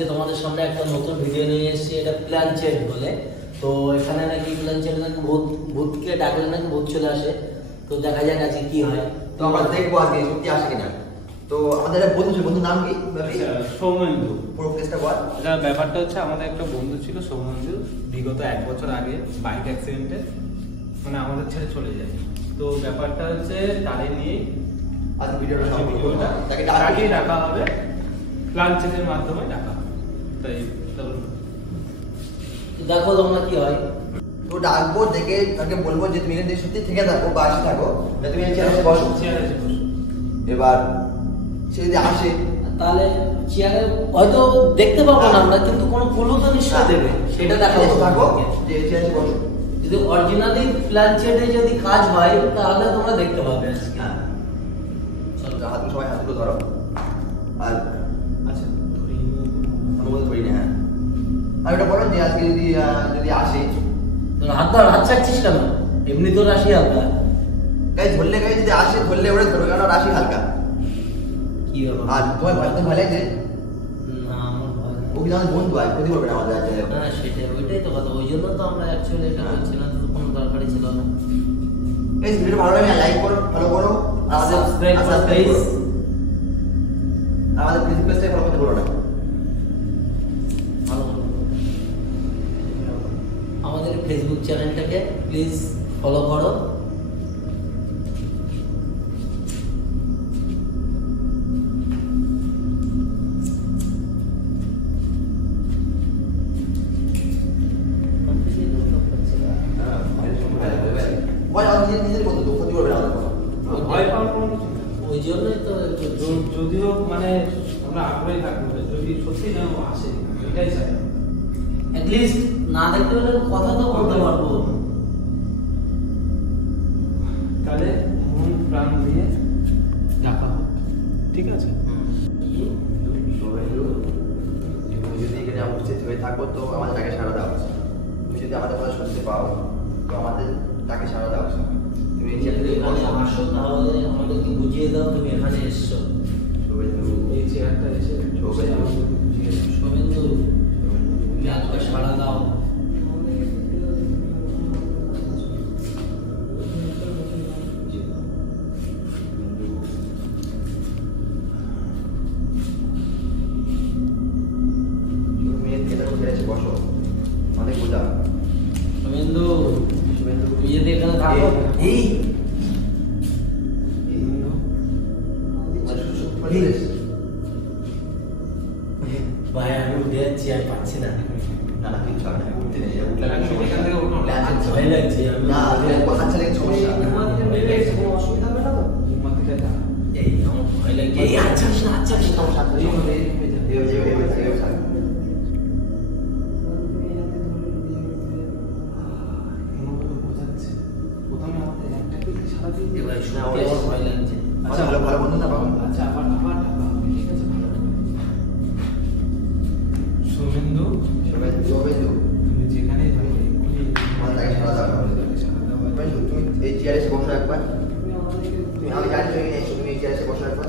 আজকে তোমাদের সামনে একটা নতুন ভিডিও নিয়ে এসেছি, এটা প্ল্যানচেট বলে। তো এখানে নাকি প্ল্যানচেট নাকি ভূতকে ডাকলে নাকি ভূত চলে আসে। তো দেখা যাক আজকে কি হয়। তো আমরা দেখবো আজকে সত্যি আসে কিনা। তো আমাদের বন্ধুর নাম কি? সৌমেন্দু। পুরো কেসটা বল। এটা ব্যাপারটা হচ্ছে আমাদের একটা বন্ধু ছিল সৌমেন্দু, বিগত 1 বছর আগে বাইক অ্যাক্সিডেন্টে মানে আমাদের ছেড়ে চলে যায়। তো ব্যাপারটা হচ্ছে তারে নিয়ে আজ ভিডিওটা তাকে ডাকা হবে, প্ল্যানচেটের মাধ্যমে ডাকা হবে। তাই দেখো তোমরা কি হয়। তো ডাকবো, দেখে তাকে বলবো যে তুমি এখানে সত্যি থেকে থাকো বা আসে থাকো, তুমি চেয়ারে বসো। এবার সে যদি আসে তাহলে চেয়ারে হয়তো দেখতে পাবো না আমরা, কিন্তু কোনো ক্লু তো নিশ্চয়ই দেবে, সেটা দেখাবো। থাকো যে চেয়ারে বসো। যদি অরিজিনালি প্ল্যানচেটে যদি কাজ হয় তাহলে তোমরা দেখতে পাবে আজকে। হ্যাঁ, চলো সবাই হাতগুলো ধরো। আর আচ্ছা ধরি না। হ্যাঁ, আর এটা বলো যে আজকে যদি আসে হাত ছাড়ছিস কেন? এমনি তো রাশি হালকা। ধরলে যদি আসে ধরলে ওরা ধরবে, কারণ রাশি হালকা। কি ব্যাপার? আর তোমার ভাই ভালো আছে? না, আমার ভয় নেই। ও কি আমাদের বন্ধু হয়, ক্ষতি করবে না আমাদের। হ্যাঁ সেটাই, ওইটাই তো কথা। ওই জন্য তো আমরা অ্যাকচুয়ালি এটা বলছিলাম, তো কোনো দরকারই ছিল না। এই ভিডিও ভালো লাগে লাইক করো, ফলো করো, আর সাবস্ক্রাইব করো প্লিজ। আমাদের ফেসবুক পেজটা ফলো করতে বলো না। আমাদের ফেসবুক চ্যানেলটাকে প্লিজ ফলো করো। নিজের বন্ধু তো ক্ষতি করবে না আমাদের। ভয় পাওয়ার কোনো কিছু না। ওই জন্যই তো যদিও মানে আমরা আগ্রহী থাকবো, যদি সত্যি যেন আসে এটাই চাই। অ্যাটলিস্ট না দেখতে হলে কথা তো বলতে পারবো। তাহলে মন প্রাণ দিয়ে ডাকা হোক, ঠিক আছে? তুমি যদি এখানে উপস্থিত হয়ে থাকো তো আমাদের তাকে সাড়া দাও। তুমি যদি আমাদের কথা শুনতে পাও তো আমাদের তাকে সাড়া দাও। তুমি এখানে আসো, তাহলে আমাদেরকে বুঝিয়ে দাও তুমি এখানে এসছো। এই চেয়ারটা এসে শুভেন্দু, তুমি একবার সাড়া দাও। বসো, অনেক বোঝা। শুভেন্দু, তুমি যদি এখানে থাকো। এই ভাই আমি উঠে যাচ্ছি, আর পাচ্ছি না। না কিছু হবে না, উঠতে নেই। উঠলে এখান থেকে উঠো, ভয় লাগছে। না হাত ছেড়ে সমস্যা। অসুবিধা হবে না তো? এই আমার ভয় লাগছে। এই আচ্ছা আচ্ছা ভয় লাগছে। আচ্ছা ভালো বন্ধু না বাবা। আচ্ছা আবার ডাকা হবে, ঠিক আছে? শুভেন্দু, তুমি যেখানেই থাকো আমার তাকে সাড়া দাও। তুমি এই চেয়ারে এসে বসো একবার। তুমি আমি জানি তুমি এসো, তুমি এই চেয়ারে এসে বসো একবার।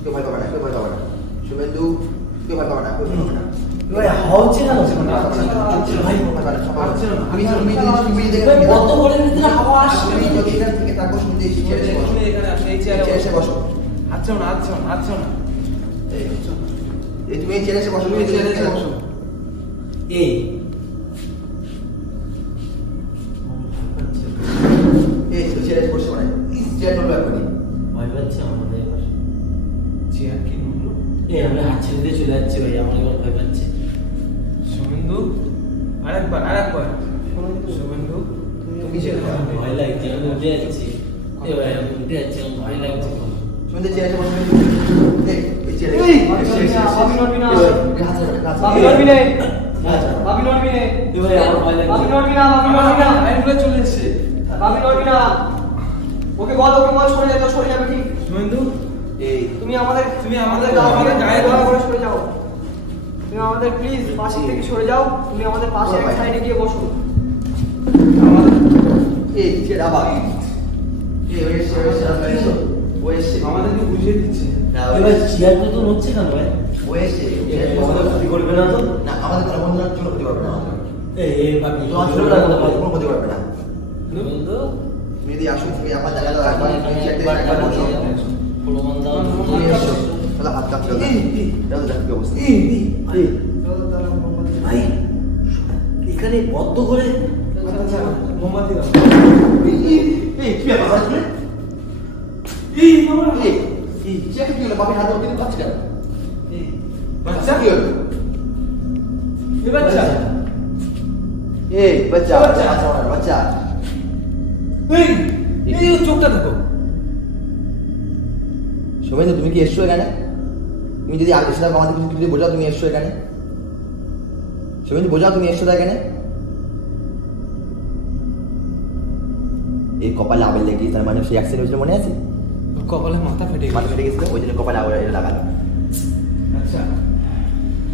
কেউ ভয় পাবে না, কেউ ভয় পাবে না। শুভেন্দু, কেউ ভয় পাবে না, কেউ ভয় পাবে না। হচ্ছে না কত বলে ভিতরে হাওয়া আসছে। তুমি যদি এখান থেকে থাকো, শুনতে এই চেয়ারে এসে বসো। এই চেয়ারে এসে বসো। আচ্ছা না এই তুমি এই চেয়ারে এসে বসো, তুমি এই চেয়ারে এসে বসো। এই এই তো চেয়ারে এসে বসে মানে চেয়ার নড়লো এখনই। ভয় পাচ্ছে আমাদের। চেয়ার কি নড়লো? এই আমরা হাত ছেড়ে দিয়ে চলে যাচ্ছি ভাই, আমার এবার ভয় পাচ্ছে। শুভেন্দু, আরেকবার শুভেন্দু, তুমি চেয়ারে যাও। ভয় লাগছে, আমি উঠে যাচ্ছি। এ ভাই আমি উঠে যাচ্ছি, আমার ভয় লাগছে। শুনতে চেয়ারে এসে বসো। এই চেয়ারে তুমি আমাদের গায়ে ধরা করে সরে যাও। তুমি আমাদের প্লিজ পাশে থেকে সরে যাও। তুমি আমাদের পাশে এক সাইডে গিয়ে বসো। এই চেয়ার আবার এই এসছে আমাদেরকে বুঝিয়ে দিচ্ছে। এবার চেয়ারটা তো নড়ছে কেন ভাই? ও এসছে আমাদের ক্ষতি করবে না তো? না আমাদের কোনো বন্ধুরা জন্য ক্ষতি করবে না আমাদের এই ভাবি তোমার ছোট লাগবে কোনো ক্ষতি করবে না বন্ধু তুমি যদি আসো তুমি আমার জায়গা দাও একবার একবার বসো প্রমাণ দাও। তুমি এসো তাহলে হাত কাঁপছে দাও দেখো কি অবস্থা ভাই এখানে বদ্ধ করে মোমবাতি দাও। এই কি ব্যাপার আছে এই তোমরা এই চেক কি হলো বাপের হাতে ওকে পাচ্ছে কেন বাচ্চা কি হলো এই বাচ্চা এই বাচ্চা বাচ্চা। বাচ্চা এই ওর চোখটা দেখো। শুভেন্দু তুমি কি এসছো এখানে তুমি যদি আগে সেটা আমাদের কিছু যদি বোঝাও তুমি এসছো এখানে শুভেন্দু বোঝাও তুমি এসছো এখানে এই কপালে আবেল লেগে তার মানে সেই অ্যাক্সিডেন্ট হয়েছিল মনে আছে ওর কপালে মাথা ফেটে মাথা গেছে। ফেটে গেছিল ওই জন্য কপালে আবেল লাগালো আচ্ছা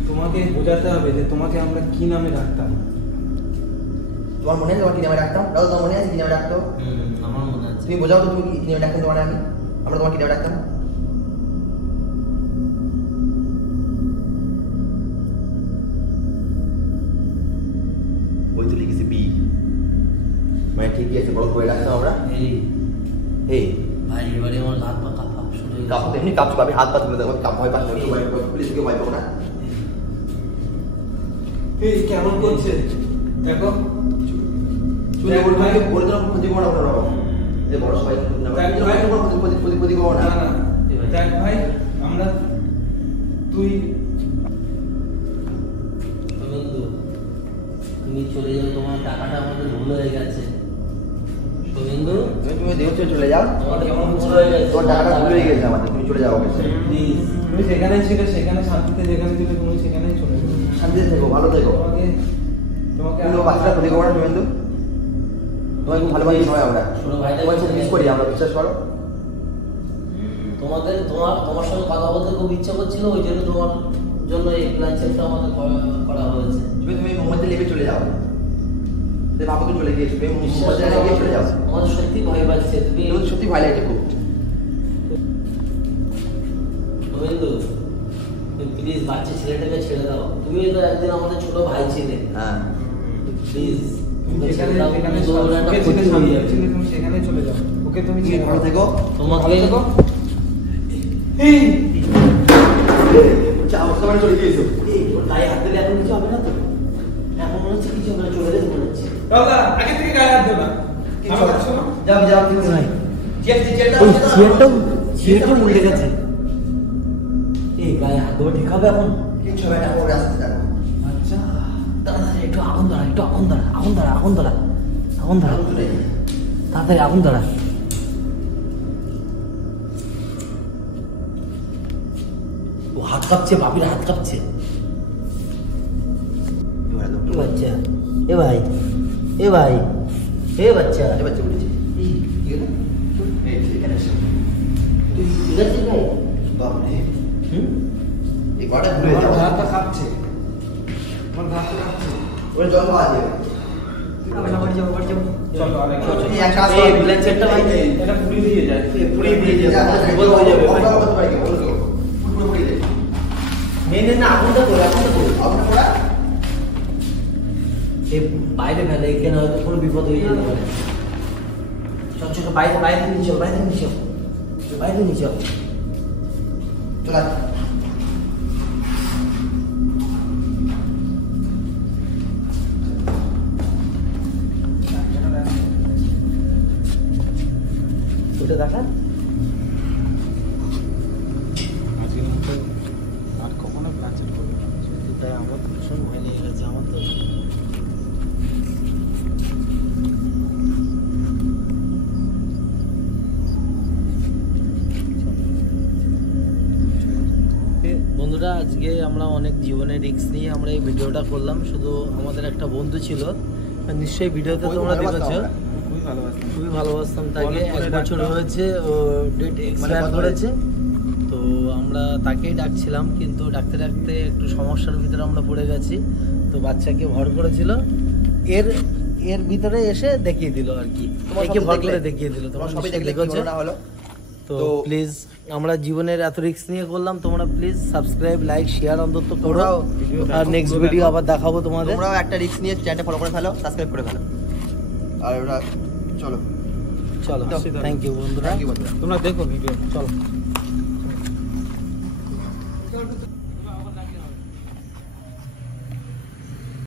তোমাকে বোঝাতে হবে যে তোমাকে আমরা কি নামে ডাকতাম। তোমার মনে আছে তোমার কি নামে ডাকতাম রাহুল তোমার মনে আছে কি নামে ডাকতো আমার মনে আছে। তুমি বোঝাও তো তুমি কি নামে ডাকতাম তোমার আমি আমরা তোমার কি নামে ডাকতাম ওই তো লিখেছে বি মানে ঠিকই আছে বড় করে ডাকতাম আমরা এই এই ভাই এবারে আমার হাত পা কাঁপা শুরু হয়ে কাপ গেছে। এমনি কাপ চুপাবি হাত পা তুলে দেবো কাপ ভয় পাস পুলিশ কেউ ভয় পাবো না এই কেমন করছে দেখো। চুলে বলে ভাই বলে দিলাম ক্ষতি করবো না ওরা এই বড় সবাই ক্ষতি করবো না না না দেখ ভাই আমরা তুই বন্ধু তুমি চলে যাও, তোমার টাকাটা আমাদের ভুল হয়ে গেছে। শুভেন্দু তুমি দেহ চলে যাও আমাদের কেমন ভুল হয়ে গেছে? তোমার টাকাটা ভুল হয়ে গেছে আমাদের তুমি চলে যাও অফিসে প্লিজ তুমি যেখানে ছিলে সেখানে শান্তিতে যেখানে ছিলে তুমি সেখানেই চলে যাও। শান্তিতে থেকো ভালো থেকো তোমাকে তোমাকে কোনো বাচ্চাটা ক্ষতি করবো না শুভেন্দু তোমাকে খুব ভালোবাসি সবাই আমরা ছোট ভাইদের তোমার খুব মিস করি আমরা বিশ্বাস করো তোমার সঙ্গে কথা বলতে খুব ইচ্ছা করছিল, ওই জন্য তোমার জন্য এই প্ল্যান চেকটা আমাদের করা হয়েছে। তুমি মোমবাতি লেগে চলে যাও বাবুকে চলে গিয়েছো তুমি বিশ্বাস মোমবাতি করো, লেগে চলে যাও আমাদের সত্যি ভয় পাচ্ছে। তুমি এগুলো সত্যি ভালো লাগে খুব শুভেন্দু তুমি প্লিজ বাচ্চা ছেলেটাকে ছেড়ে দাও। তুমি তো একদিন আমাদের ছোট ভাই ছিলে, হ্যাঁ প্লিজ তুমি যেখানে যেখানে সুখে ছিলে শান্তিতে ছিলে তুমি সেখানেই চলে যাও। ওকে তুমি তুমি ছেড়ে ভালো দাও। থেকো তোমাকে ভালো থেকো। এই যাও তোমার চলে গিয়েছো এই ওর গায়ে হাত দিলে এখন কিছু হবে না তো? এখন মনে হচ্ছে কিছু হবে না, চলে যেতে মনে হচ্ছে। দাদা আগে থেকে গায়ে হাত দেবা। কিছু আমার শোনো। যাও যাও কিছু নাই চেয়ারটাও উল্টে গেছে। এই গায়ে হাত দেওয়া ঠিক হবে এখন? কিছু হবে না ওর রাস্তা দেখো আচ্ছা তাড়াতাড়ি একটু আগুন ধরা, একটু আগুন ধরা, তাড়াতাড়ি আগুন ধরা। ও হাত কাঁপছে, বাপির হাত কাঁপছে। এ বাচ্চা, এ ভাই, এ ভাই, এ বাচ্চা, এবার চলে উঠেছি ঠিক আছে এই এখানে এসো ঠিক আছে ভাই? বাপরে হুম? এই কটা ভুলে যাও আমার হাতটা কাঁপছে। আমার হাতটা কাঁপছে। ওরে জল পাওয়া যাবে চলো আরেক এই এক কাজ এই ব্ল্যাক চেয়ারটা ভাই এটা পুরি দিয়ে যায়। পুড়িয়ে দিয়ে যা, যাবে, যা, বন্ধ হয়ে যাবে ভাই। বন্ধ করতে পারি কি? বন্ধ করো। পুরো পুড়িয়ে দে। না আগুনটা করো, আগুনটা করো। আপনার পড়া? এই বাইরে ফেলে, এখানে হয়তো কোনো বিপদ হয়ে যেতে পারে। চল চল বাইরে নিয়ে চল, বাইরে নিয়ে চল, বাইরে নিয়ে চল। চলে আয়। ওটা দেখা আজকের মতো আর কখনো প্ল্যান চেক করবো না। তাই আমার ভীষণ ভয় লেগে গেছে আমার তো। বন্ধুরা আজকে আমরা অনেক জীবনের রিস্ক নিয়ে আমরা এই ভিডিওটা করলাম। শুধু আমাদের একটা বন্ধু ছিল, নিশ্চয়ই ভিডিওতে তোমরা দেখেছো, খুবই ভালোবাসতাম। খুবই ভালোবাসতাম তাকে। অনেক করে 1 বছর ডাকতাম। হয়েছে ও ডেট এক্সপায়ার কত করেছে। তো আমরা তাকেই ডাকছিলাম, কিন্তু ডাকতে ডাকতে একটু সমস্যার ভিতরে আমরা পড়ে গেছি। তো বাচ্চাকে ভর করেছিল, এর ভিতরে এসে দেখিয়ে দিল আর কি, তোমার একে সব ভর দেখলে? করে দেখিয়ে দিল। তোমার তোমার সবই নিশ্চয়ই দেখলে কি দেখেছো। হলো না হলো তো তো প্লিজ আমরা জীবনের এত রিস্ক নিয়ে করলাম, তোমরা প্লিজ সাবস্ক্রাইব লাইক শেয়ার অন্তত করো। তোমরাও আর নেক্সট ভিডিও আবার দেখাবো তোমাদের। তোমরাও একটা রিস্ক নিয়ে চ্যানেলটা ফলো করে ফেলো, সাবস্ক্রাইব করে ফেলো। আর ওটা চলো চলো, থ্যাংক ইউ বন্ধুরা, থ্যাংক ইউ বন্ধুরা। তোমরা দেখো ভিডিও। চলো।